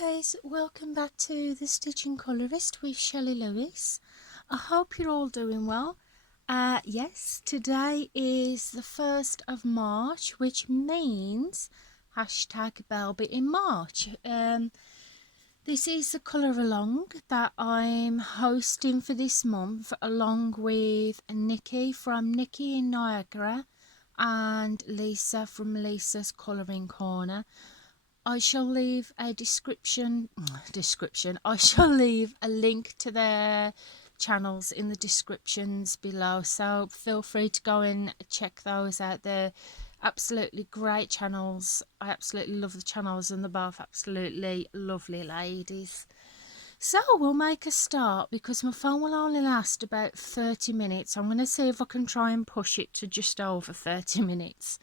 guys, welcome back to the Stitching Colourist with Shelley Lewis. I hope you're all doing well. Yes, today is the 1st of March, which means hashtag Belba in March. This is a colour along that I'm hosting for this month along with Nikki from Nikki in Niagara and Lisa from Lisa's Colouring Corner. I shall leave a description. I shall leave a link to their channels in the descriptions below, so feel free to go and check those out. They're absolutely great channels. I absolutely love the channels and they're both absolutely lovely ladies. So we'll make a start because my phone will only last about 30 minutes. I'm going to see if I can try and push it to just over 30 minutes.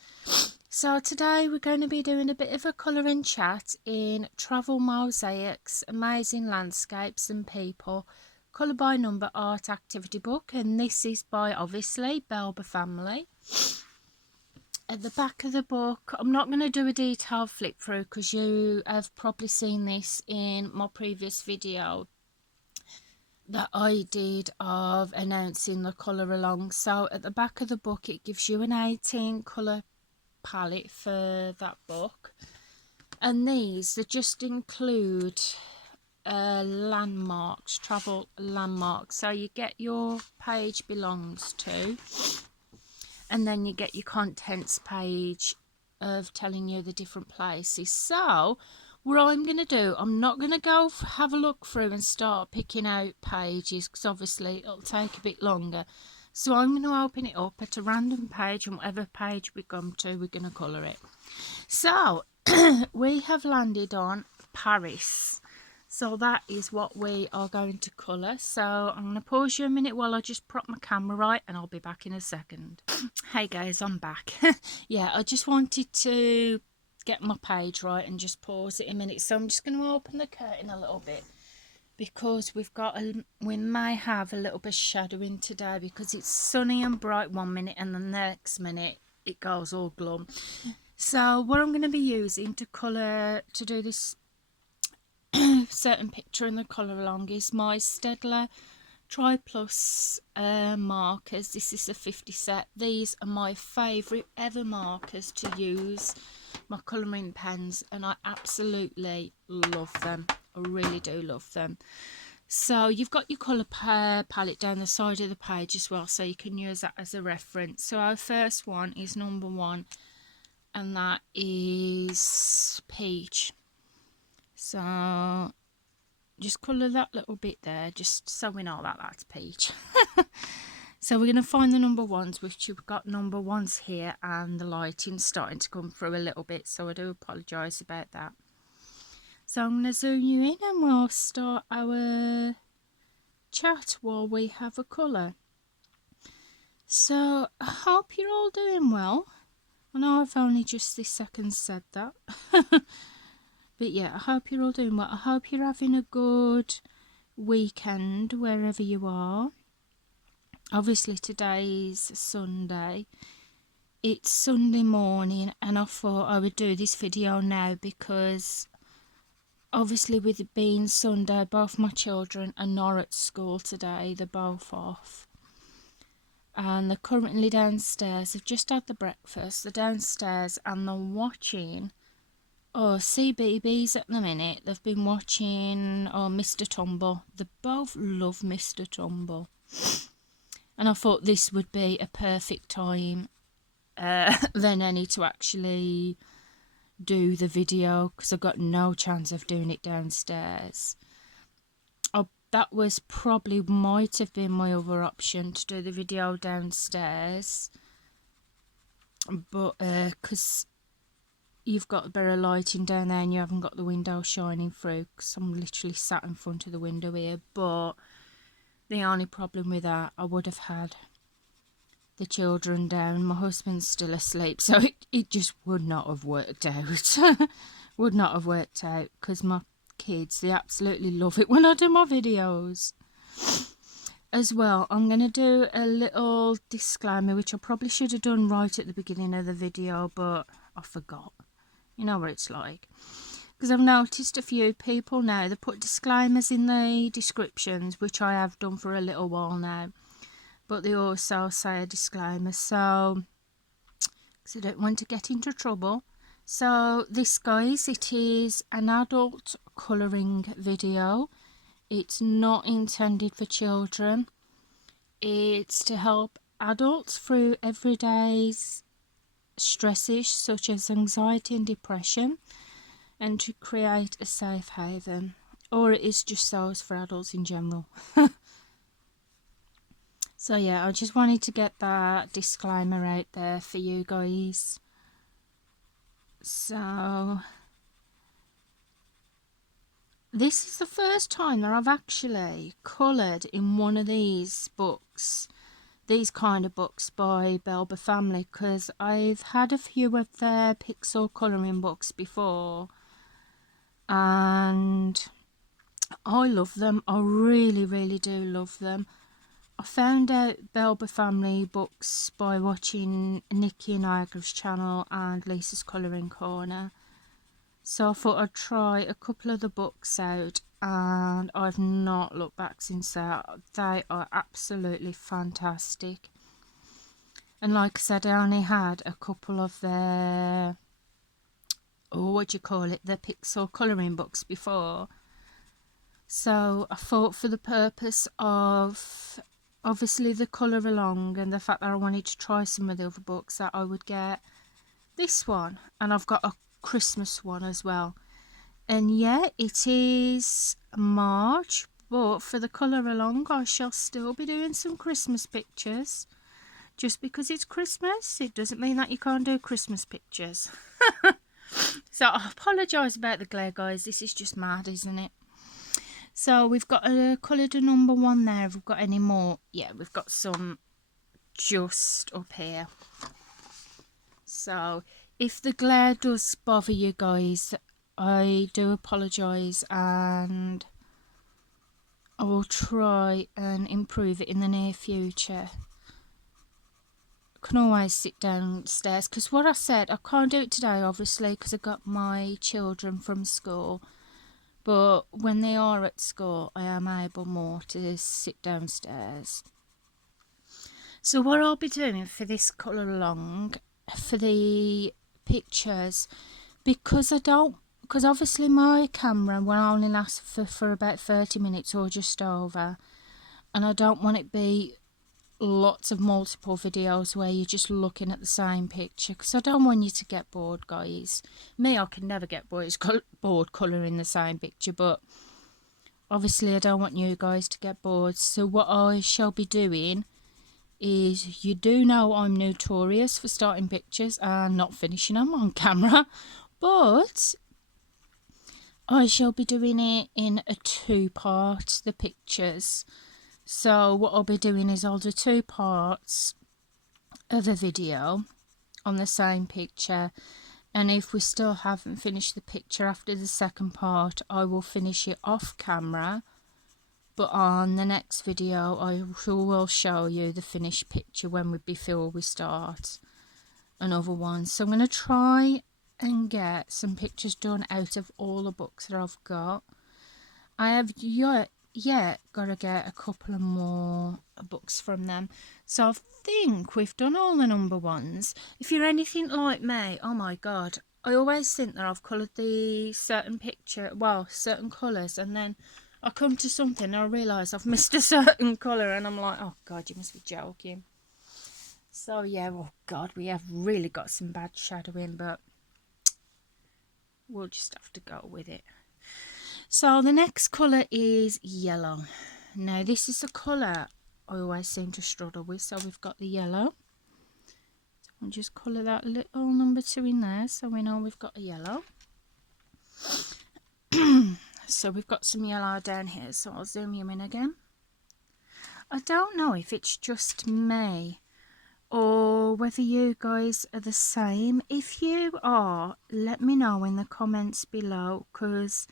So today we're going to be doing a bit of a colouring chat in Travel Mosaics, Amazing Landscapes and People, Colour by Number Art Activity Book, and this is by obviously Belba family. At the back of the book, I'm not going to do a detailed flip through because you have probably seen this in my previous video that I did of announcing the colour along. So at the back of the book it gives you an 18 colour palette for that book, and these they just include landmarks, travel landmarks. So you get your page belongs to, and then you get your contents page of telling you the different places. So what I'm going to do, I'm not going to go have a look through and start picking out pages because obviously it'll take a bit longer. So I'm going to open it up at a random page, and whatever page we come to, we're going to colour it. So we have landed on Paris. So that is what we are going to colour. So I'm going to pause you a minute while I just prop my camera right, and I'll be back in a second. Hey guys, I'm back. Yeah, I just wanted to get my page right and just pause it a minute. So I'm just going to open the curtain a little bit, because we may have a little bit of shadowing today because it's sunny and bright one minute and the next minute it goes all glum. So what I'm going to be using to colour, to do this certain picture in the colour along, is my Staedtler Tri Plus markers. This is a 50 set. These are my favourite ever markers to use, my colouring pens, and I absolutely love them. I really do love them. So you've got your colour palette down the side of the page as well, so you can use that as a reference. So our first one is number 1, and that is peach. So just colour that little bit there, just so we know that that's peach. So we're going to find the number 1s, which you've got number 1s here, and the lighting's starting to come through a little bit, so I do apologise about that. So I'm going to zoom you in and we'll start our chat while we have a colour. So I hope you're all doing well. I know I've only just this second said that. But yeah, I hope you're all doing well. I hope you're having a good weekend wherever you are. Obviously today's Sunday. It's Sunday morning, and I thought I would do this video now because obviously with it being Sunday, both my children are not at school today. They're both off. And they're currently downstairs. They've just had the breakfast. They're downstairs and they're watching CBeebies at the minute. They've been watching Mr. Tumble. They both love Mr. Tumble. And I thought this would be a perfect time than any to actually do the video, because I've got no chance of doing it downstairs. That was probably might have been my other option, to do the video downstairs, but because you've got better lighting down there and you haven't got the window shining through, because I'm literally sat in front of the window here. But the only problem with that, I would have had the children down. My husband's still asleep, so it just would not have worked out. Would not have worked out, because my kids, they absolutely love it when I do my videos. As well, I'm going to do a little disclaimer, which I probably should have done right at the beginning of the video, but I forgot. You know what it's like. because I've noticed a few people now, they put disclaimers in the descriptions, which I have done for a little while now, but they also say a disclaimer, so because I don't want to get into trouble. So this, guys, it is an adult colouring video. It's not intended for children. It's to help adults through everyday stresses such as anxiety and depression, and to create a safe haven. Or it is just those for adults in general. So yeah, I just wanted to get that disclaimer out there for you guys. So this is the first time that I've actually coloured in one of these books, these kind of books by Belba family, because I've had a few of their pixel colouring books before and I love them. I really, really do love them. I found out Belba family books by watching Nikki and Niagara's channel and Lisa's Colouring Corner. So I thought I'd try a couple of the books out, and I've not looked back since that. They are absolutely fantastic. And like I said, I only had a couple of their, what do you call it, the pixel colouring books before. So I thought, for the purpose of obviously the colour along and the fact that I wanted to try some of the other books, that I would get this one. And I've got a Christmas one as well. And yeah, it is March, but for the colour along I shall still be doing some Christmas pictures. Just because it's Christmas, it doesn't mean that you can't do Christmas pictures. So I apologise about the glare, guys. This is just mad, isn't it? So we've got a coloured number one there. Have we got any more? Yeah, we've got some just up here. So if the glare does bother you guys, I do apologise, and I will try and improve it in the near future. I can always sit downstairs, because what I said, I can't do it today obviously because I got my children from school. But when they are at school, I am able more to sit downstairs. So what I'll be doing for this colour along, for the pictures, because obviously my camera will only last for about 30 minutes or just over. And I don't want it be lots of multiple videos where you're just looking at the same picture, because I don't want you to get bored, guys. Me, I can never get bored colouring the same picture, but obviously I don't want you guys to get bored. So what I shall be doing is, you do know I'm notorious for starting pictures and not finishing them on camera, but I shall be doing it in a two-part, the pictures. So what I'll be doing is I'll do 2 parts of a video on the same picture, and if we still haven't finished the picture after the second part, I will finish it off camera, but on the next video I will show you the finished picture before we start another one. So I'm going to try and get some pictures done out of all the books that I've got. I have got to get a couple of more books from them. So I think we've done all the number ones. If you're anything like me, oh my god, I always think that I've coloured the certain picture, well, certain colours, and then I come to something and I realise I've missed a certain colour, and I'm like, oh god, you must be joking. So yeah, oh god, we have really got some bad shadowing, but we'll just have to go with it. So the next colour is yellow. Now this is the colour I always seem to struggle with. So we've got the yellow. So I'll just colour that little number 2 in there so we know we've got a yellow. So we've got some yellow down here. So I'll zoom you in again. I don't know if it's just me or whether you guys are the same. If you are, let me know in the comments below, because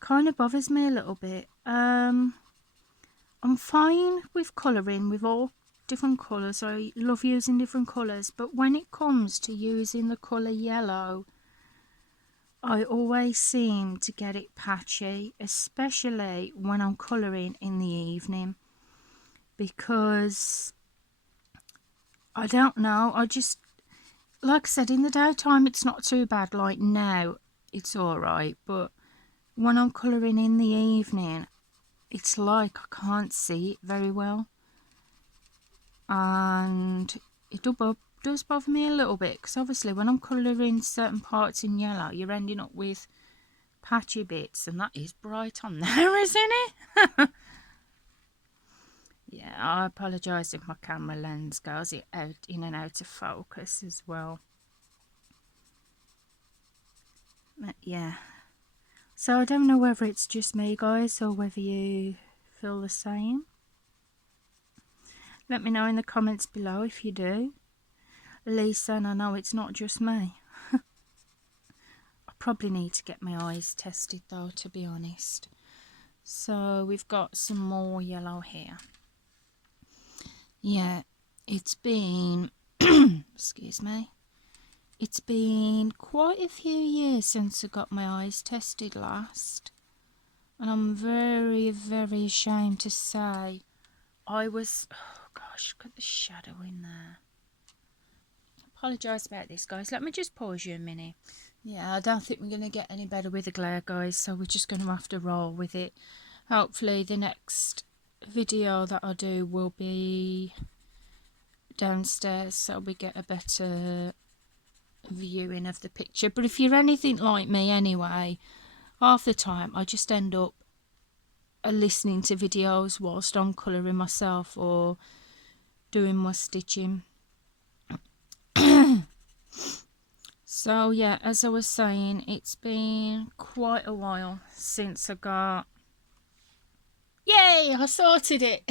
kind of bothers me a little bit. I'm fine with colouring with all different colours. I love using different colours, but when it comes to using the colour yellow, I always seem to get it patchy, especially when I'm colouring in the evening, because I don't know, I just, like I said, in the daytime it's not too bad, like now it's alright, but when I'm colouring in the evening, it's like I can't see it very well, and it does bother me a little bit, because obviously when I'm colouring certain parts in yellow, you're ending up with patchy bits, and that is bright on there, isn't it? Yeah, I apologise if my camera lens goes out in and out of focus as well. But yeah, so I don't know whether it's just me, guys, or whether you feel the same. Let me know in the comments below if you do. At least then I know it's not just me. I probably need to get my eyes tested though, to be honest. So we've got some more yellow here. Yeah, it's been, excuse me, it's been quite a few years since I got my eyes tested last, and I'm very, very ashamed to say I was, oh gosh, look at the shadow in there. Apologise about this, guys. Let me just pause you a minute. Yeah, I don't think we're going to get any better with the glare, guys, so we're just going to have to roll with it. Hopefully the next video that I do will be downstairs, so we get a better viewing of the picture. But if you're anything like me anyway, half the time I just end up listening to videos whilst I'm colouring myself or doing my stitching. So yeah, as I was saying, it's been quite a while since I got... Yay, I sorted it.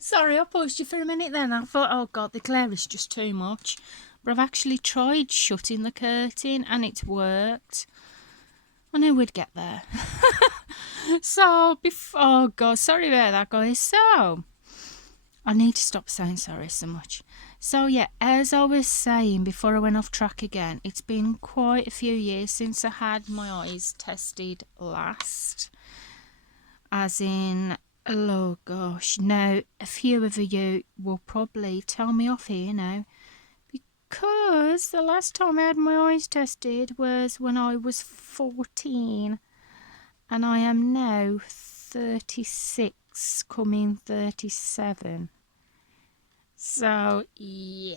Sorry, I paused you for a minute then. I thought, oh god, the glare is just too much. But I've actually tried shutting the curtain and it's worked. I knew we'd get there. So, oh god, sorry about that, guys. So, I need to stop saying sorry so much. So yeah, as I was saying before I went off track again, it's been quite a few years since I had my eyes tested last. As in, oh gosh, now a few of you will probably tell me off here now, because the last time I had my eyes tested was when I was 14, and I am now 36, coming 37. So yeah,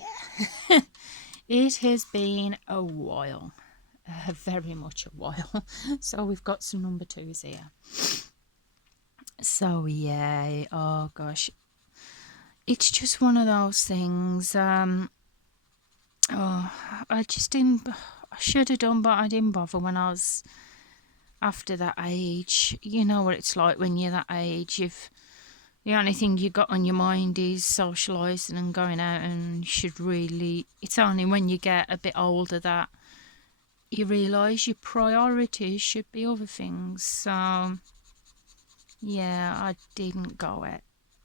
it has been a while, very much a while. So we've got some number 2s here. So yeah, oh gosh, it's just one of those things. Oh, I just didn't. I should have done, but I didn't bother when I was after that age. You know what it's like when you're that age. The only thing you got on your mind is socialising and going out, and you should really... It's only when you get a bit older that you realise your priorities should be other things. So yeah, I didn't go it.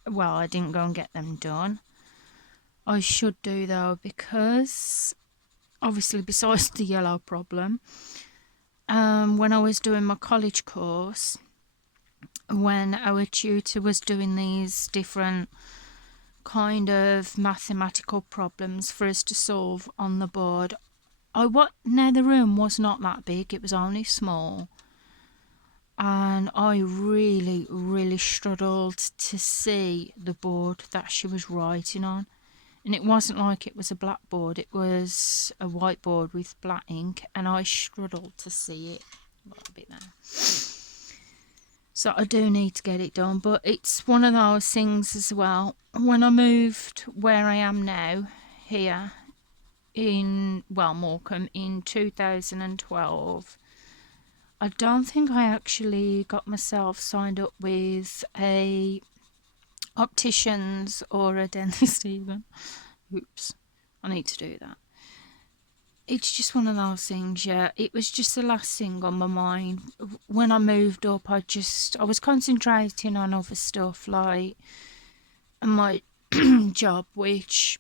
Well, I didn't go and get them done. I should do though, because obviously besides the yellow problem, when I was doing my college course, when our tutor was doing these different kind of mathematical problems for us to solve on the board, now the room was not that big, it was only small, and I really, really struggled to see the board that she was writing on. And it wasn't like it was a blackboard, it was a whiteboard with black ink, and I struggled to see it a little bit now. So I do need to get it done, but it's one of those things as well. When I moved where I am now, here in, well, Morecambe, in 2012, I don't think I actually got myself signed up with a opticians or a dentist even. Oops, I need to do that. It's just one of those things, yeah. It was just the last thing on my mind. When I moved up, I was concentrating on other stuff, like my job, which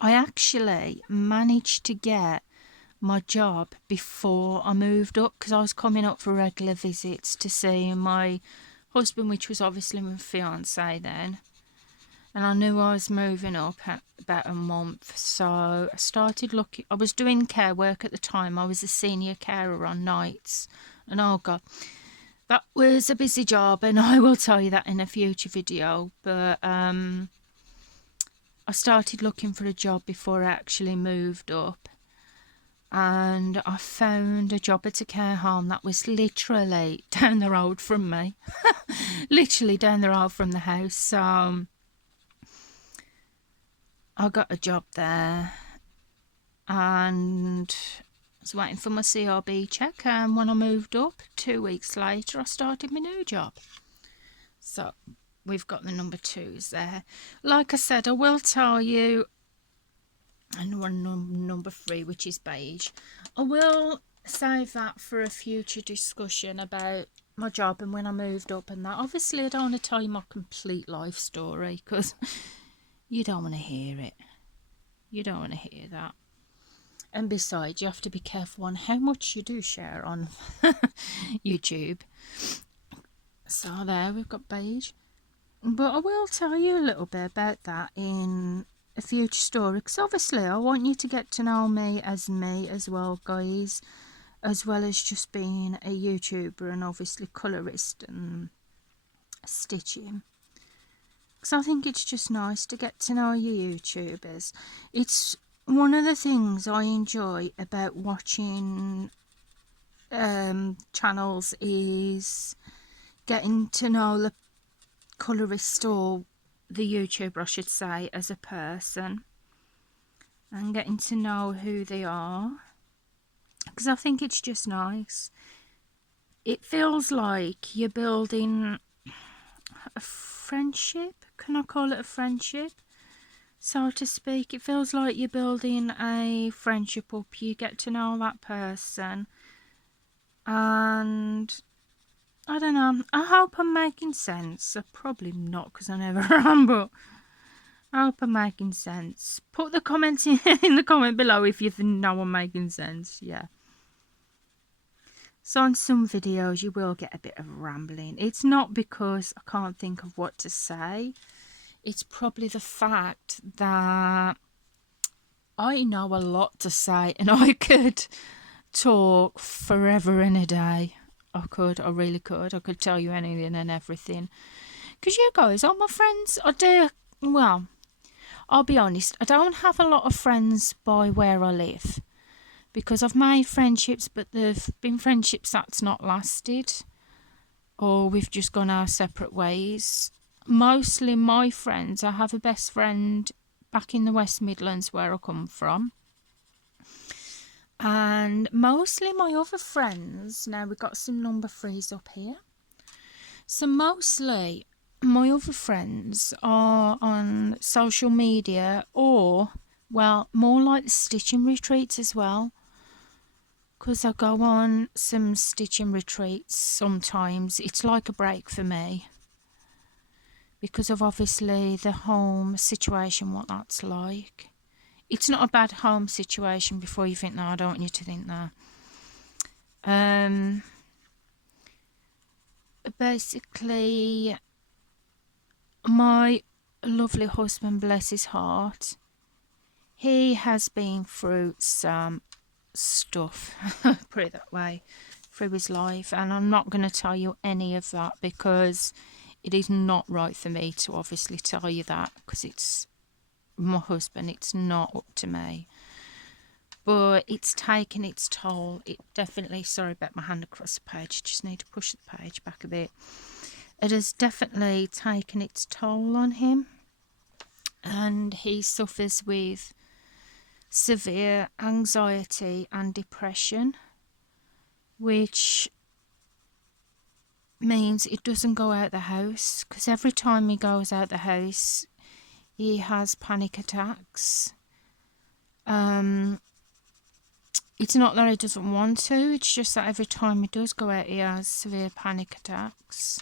I actually managed to get my job before I moved up, because I was coming up for regular visits to see my husband, which was obviously my fiance then, and I knew I was moving up at about a month, so I started looking. I was doing care work at the time. I was a senior carer on nights, and oh god, that was a busy job, and I will tell you that in a future video. But I started looking for a job before I actually moved up, and I found a job at a care home that was literally down the road from me. Literally down the road from the house. So I got a job there, and I was waiting for my CRB check, and when I moved up 2 weeks later I started my new job. So we've got the number 2s there. Like I said, I will tell you, and one number 3, which is beige. I will save that for a future discussion about my job and when I moved up and that. Obviously I don't want to tell you my complete life story, because you don't want to hear it. You don't want to hear that. And besides, you have to be careful on how much you do share on YouTube. So there, we've got beige. But I will tell you a little bit about that in a future story, because obviously I want you to get to know me as well, guys, as well as just being a YouTuber and obviously colourist and stitching. Because I think it's just nice to get to know you YouTubers. It's one of the things I enjoy about watching channels is getting to know the colourist, or the YouTuber I should say, as a person, and getting to know who they are, because I think it's just nice. It feels like you're building a friendship. Can I call it a friendship, so to speak? It feels like you're building a friendship up. You get to know that person, and I don't know, I hope I'm making sense. Probably not, because I never am, but I hope I'm making sense. Put the comments in the comment below if you know I'm making sense. Yeah. So on some videos you will get a bit of rambling. It's not because I can't think of what to say. It's probably the fact that I know a lot to say, and I could talk forever and a day. I really could. I could tell you anything and everything. Because you guys are my friends. I do, well, I'll be honest, I don't have a lot of friends by where I live. Because I've made friendships, but they've been friendships that's not lasted. Or we've just gone our separate ways. Mostly my friends, I have a best friend back in the West Midlands where I come from. And mostly my other friends, now we've got some number 3s up here. So mostly my other friends are on social media, or, well, more like the stitching retreats as well. Because I go on some stitching retreats sometimes. It's like a break for me, because of obviously the home situation, what that's like. It's not a bad home situation before you think that. I don't want you to think that. Basically, my lovely husband, bless his heart, he has been through some stuff, put it that way, through his life, and I'm not going to tell you any of that, because it is not right for me to obviously tell you that, because it's my husband. It's not up to me, but it's taken its toll. It definitely, sorry about my hand across the page, just need to push the page back a bit. It has definitely taken its toll on him, and he suffers with severe anxiety and depression, which means it doesn't go out the house, because every time he goes out the house he has panic attacks. It's not that he doesn't want to, it's just that every time he does go out he has severe panic attacks,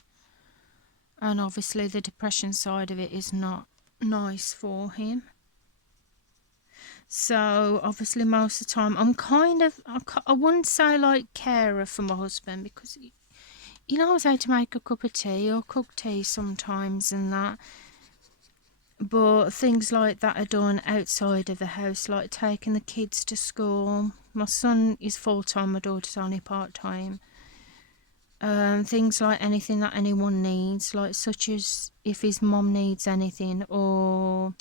and obviously the depression side of it is not nice for him. So obviously most of the time I'm kind of, I wouldn't say like carer for my husband, because he knows how to make a cup of tea or cook tea sometimes and that. But things like that are done outside of the house, like taking the kids to school. My son is full-time, my daughter's only part-time. Things like anything that anyone needs, like such as if his mum needs anything, or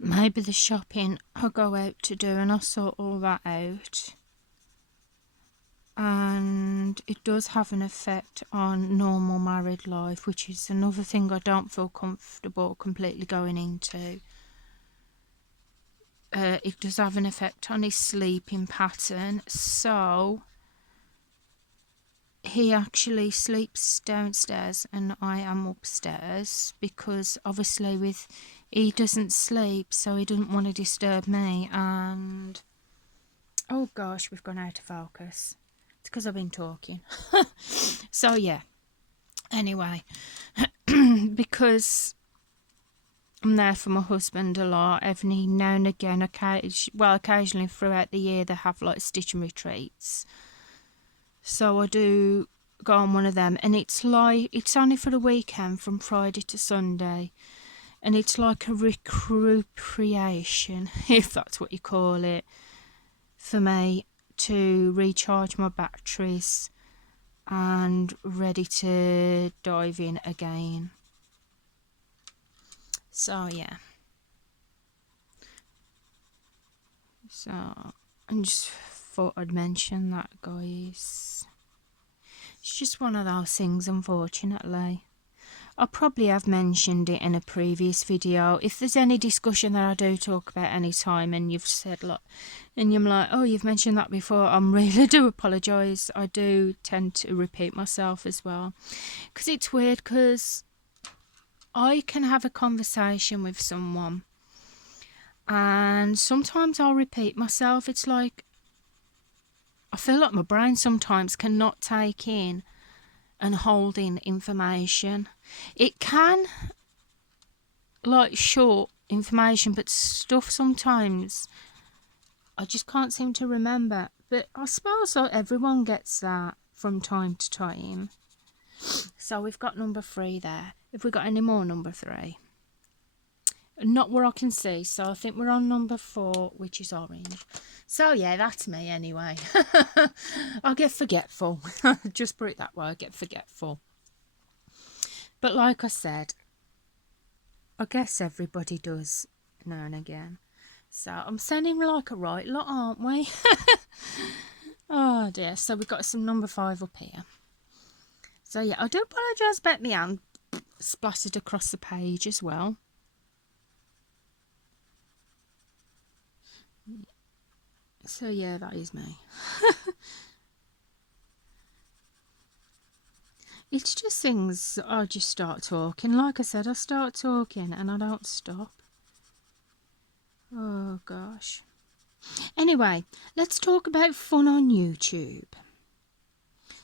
maybe the shopping I go out to do, and I sort all that out. And it does have an effect on normal married life, which is another thing I don't feel comfortable completely going into. It does have an effect on his sleeping pattern, so he actually sleeps downstairs and I am upstairs, because obviously he doesn't sleep, so he doesn't want to disturb me. And oh gosh, we've gone out of focus. It's because I've been talking. So yeah, anyway, because I'm there for my husband a lot, every now and again, occasionally throughout the year they have like stitching retreats, so I do go on one of them, and it's only for the weekend from Friday to Sunday, and it's like a recuperation, if that's what you call it, for me, to recharge my batteries and ready to dive in again. So yeah, so I just thought I'd mention that, guys. It's just one of those things, unfortunately. I probably have mentioned it in a previous video. If there's any discussion that I do talk about any time and you've said like, and you're like, oh, you've mentioned that before, I really do apologise. I do tend to repeat myself as well, because it's weird, because I can have a conversation with someone and sometimes I'll repeat myself. It's like I feel like my brain sometimes cannot take in and hold in information. It can, like, short information, but stuff sometimes I just can't seem to remember. But I suppose like everyone gets that from time to time. So we've got number 3 there. Have we got any more number 3? Not where I can see, so I think we're on number 4, which is orange. So yeah, that's me anyway. I get forgetful. Just put it that way, I get forgetful. But like I said, I guess everybody does now and again. So I'm sounding like a right lot, aren't we? Oh dear. So we've got some number 5 up here. So yeah, I do apologise about my hand splattered across the page as well. So yeah, that is me. It's just things, I just start talking. Like I said, I start talking and I don't stop. Oh gosh. Anyway, let's talk about fun on YouTube.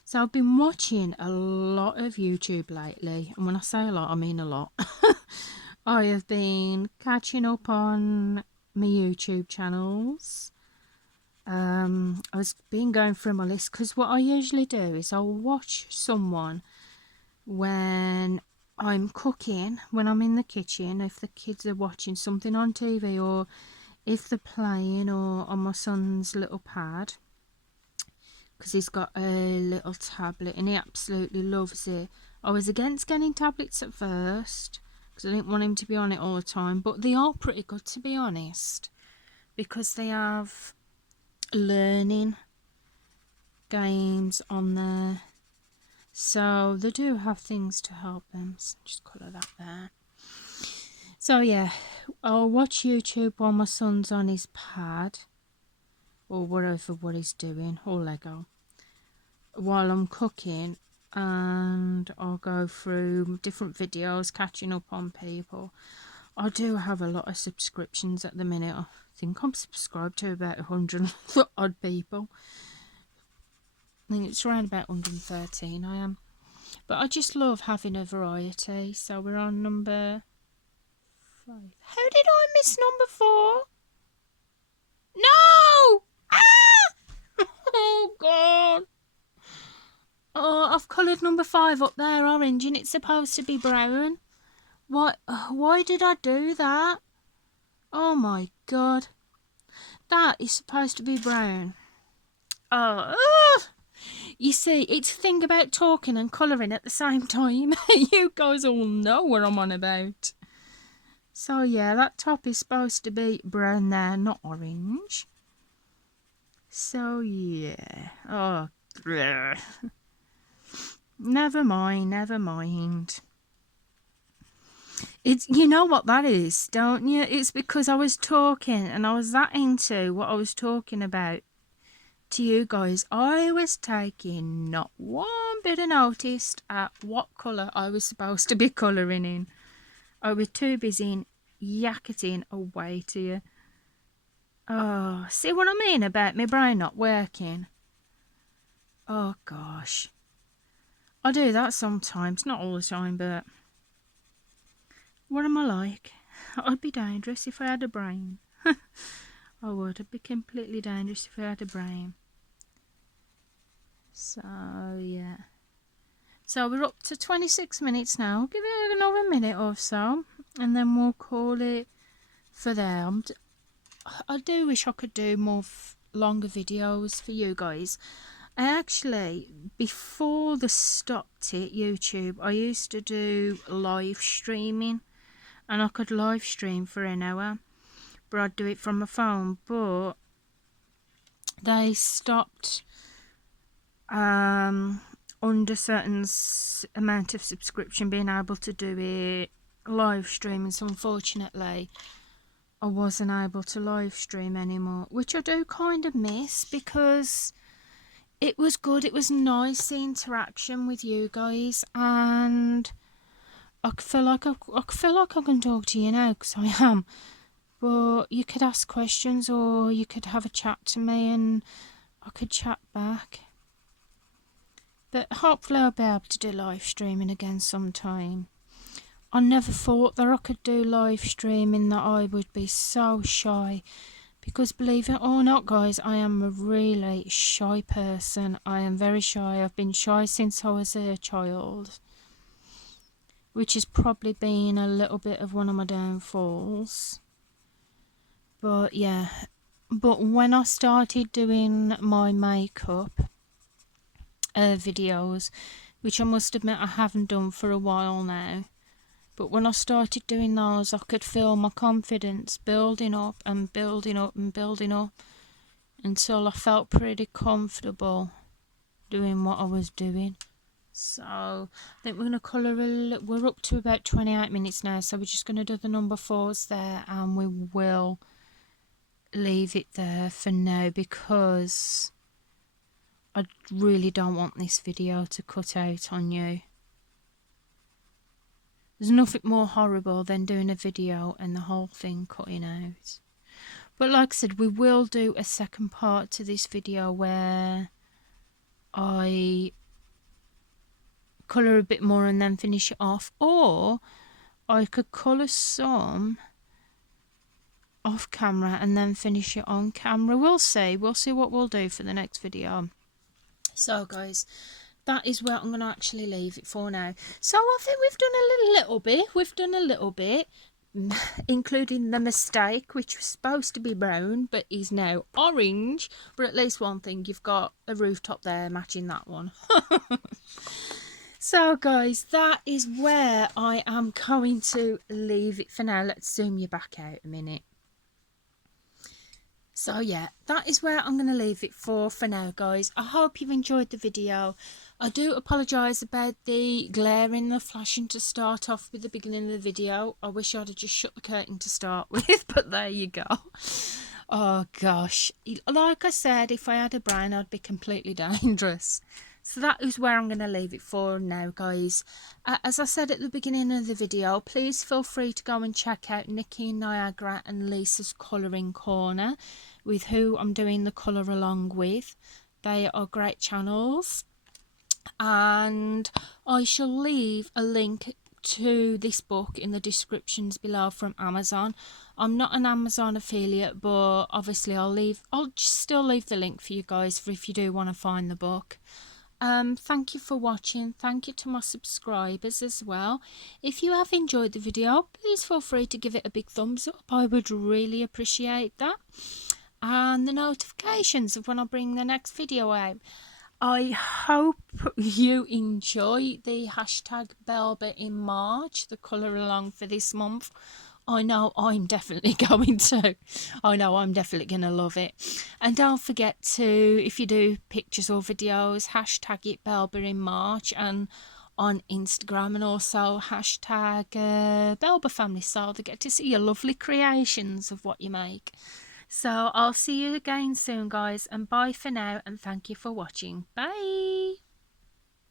So I've been watching a lot of YouTube lately, and when I say a lot, I mean a lot. I have been catching up on my YouTube channels. I've been going through my list, because what I usually do is I'll watch someone when I'm cooking, when I'm in the kitchen, if the kids are watching something on TV, or if they're playing, or on my son's little pad, because he's got a little tablet and he absolutely loves it. I was against getting tablets at first because I didn't want him to be on it all the time, but they are pretty good, to be honest, because they have learning games on there, so they do have things to help them. So just colour that there. So yeah, I'll watch YouTube while my son's on his pad or whatever what he's doing, or Lego, while I'm cooking, and I'll go through different videos catching up on people. I do have a lot of subscriptions at the minute. I think I'm subscribed to about 100 odd people. I think it's around about 113 I am. But I just love having a variety. So we're on number 5. How did I miss number 4? No! Ah! Oh, God. Oh, I've coloured number 5 up there orange and it's supposed to be brown. Why did I do that? Oh, my God. That is supposed to be brown. Oh, ugh. You see, it's a thing about talking and colouring at the same time. You guys all know what I'm on about. So yeah, that top is supposed to be brown there, not orange. So yeah. Oh, bleh. Never mind, never mind. It's, you know what that is, don't you? It's because I was talking and I was that into what I was talking about to you guys. I was taking not one bit of notice at what colour I was supposed to be colouring in. I was too busy yakketing away to you. Oh, see what I mean about my brain not working? Oh, gosh. I do that sometimes, not all the time, but what am I like? I'd be dangerous if I had a brain. I would. I'd be completely dangerous if I had a brain. So, yeah. So we're up to 26 minutes now. Give it another minute or so, and then we'll call it for there. I do wish I could do more longer videos for you guys. I actually, before the stopped it, YouTube, I used to do live streaming, and I could live stream for an hour, but I'd do it from my phone. But they stopped under certain amount of subscription being able to do it live streaming. So unfortunately I wasn't able to live stream anymore, which I do kind of miss because it was good. It was nice, the interaction with you guys, and I feel like I can talk to you now because I am. But you could ask questions or you could have a chat to me and I could chat back. But hopefully I'll be able to do live streaming again sometime. I never thought that I could do live streaming, that I would be so shy. Because believe it or not, guys, I am a really shy person. I am very shy. I've been shy since I was a child, which has probably been a little bit of one of my downfalls. But yeah, but when I started doing my makeup videos, which I must admit I haven't done for a while now, but when I started doing those, I could feel my confidence building up and building up and building up until I felt pretty comfortable doing what I was doing. So I think we're going to colour we're up to about 28 minutes now, so we're just going to do the number 4s there, and we will leave it there for now because I really don't want this video to cut out on you. There's nothing more horrible than doing a video and the whole thing cutting out. But like I said, we will do a second part to this video where I colour a bit more and then finish it off, or I could colour some off camera and then finish it on camera. We'll see what we'll do for the next video. So guys, that is where I'm going to actually leave it for now. So I think we've done a little bit, including the mistake, which was supposed to be brown but is now orange. But at least one thing, you've got a rooftop there matching that one. So guys, that is where I am going to leave it for now. Let's zoom you back out a minute. So yeah, that is where I'm going to leave it for now, guys. I hope you've enjoyed the video. I do apologise about the glaring, the flashing to start off with the beginning of the video. I wish I'd have just shut the curtain to start with, but there you go. Oh gosh, like I said, if I had a brain I'd be completely dangerous. So that is where I'm going to leave it for now, guys. As I said at the beginning of the video, please feel free to go and check out Nikki, Niagara and Lisa's Colouring Corner, with who I'm doing the colour along with. They are great channels. And I shall leave a link to this book in the descriptions below from Amazon. I'm not an Amazon affiliate, but obviously I'll just still leave the link for you guys for if you do want to find the book. Thank you for watching. Thank you to my subscribers as well. If you have enjoyed the video, please feel free to give it a big thumbs up. I would really appreciate that. And the notifications of when I bring the next video out. I hope you enjoy the hashtag Belba in March, the colour along for this month. I know I'm definitely going to. I know I'm definitely going to love it. And don't forget to, if you do pictures or videos, hashtag it Belba in March, and on Instagram, and also hashtag Belba Family, so they get to see your lovely creations of what you make. So I'll see you again soon, guys, and bye for now, and thank you for watching. Bye.